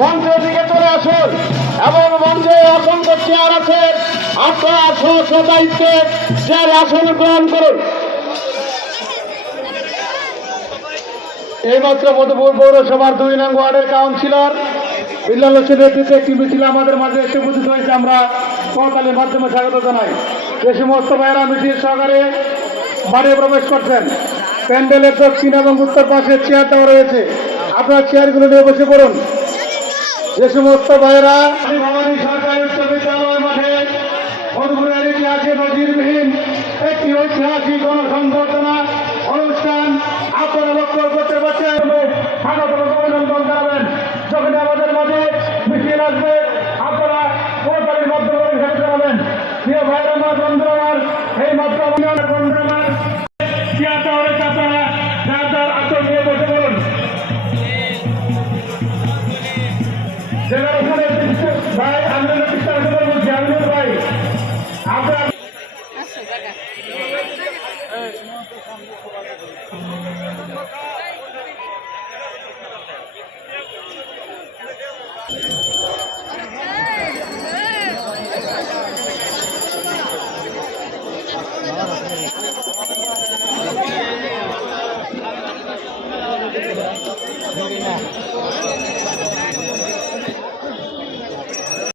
মঞ্চের দিকে চলে আসুন এবং মঞ্চে অসংখ্য চেয়ার আছে, আপনারা স্ব দায়িত্বে চেয়ারে আসন গ্রহণ করুন। এইমাত্র মধুপুর পৌরসভার 2 নং ওয়ার্ডের কাউন্সিলর বিল্লাল হোসেনের নেতৃত্বে একটি মিছিল আমাদের মাঝে এসে উপস্থিত হয়েছে। আমরা করতালির মাধ্যমে স্বাগত জানাই। যে সমস্ত ভাইয়েরা মিছিল সহকারে মাঠে প্রবেশ করছেন, প্যান্ডেলের দক্ষিণ এবং উত্তর পাশে চেয়ার দেওয়া রয়েছে, আপনার চেয়ারগুলো নিয়ে বসে পড়ুন। যে সমস্ত ভাইয়েরা ভবানী সরকারি উচ্চ বিদ্যালয় মাঠে মধুপুরের ইতিহাসে নজিরবিহীন একটি ঐতিহাসিক গণসংবর্ধনা অনুষ্ঠান আপনারা লক্ষ্য করতে পারছেন, স্বাগত অভিনন্দন জানাবেন। যখন আমাদের মাঝে মিছিল আসবে আপনারা করতালির মাধ্যমে স্বাগত জানাবেন। প্রিয় ভাইরা আমার, বন্ধুরা আমার, এই মাত্র বন্ধুরা আমার চেয়ার দেওয়া হয়েছে, আপনারা যার যার আসন নিয়ে বসে পড়ুন। ভাই আমরা বিশ্বাস করবো জাহাঙ্গীর ভাই আপনার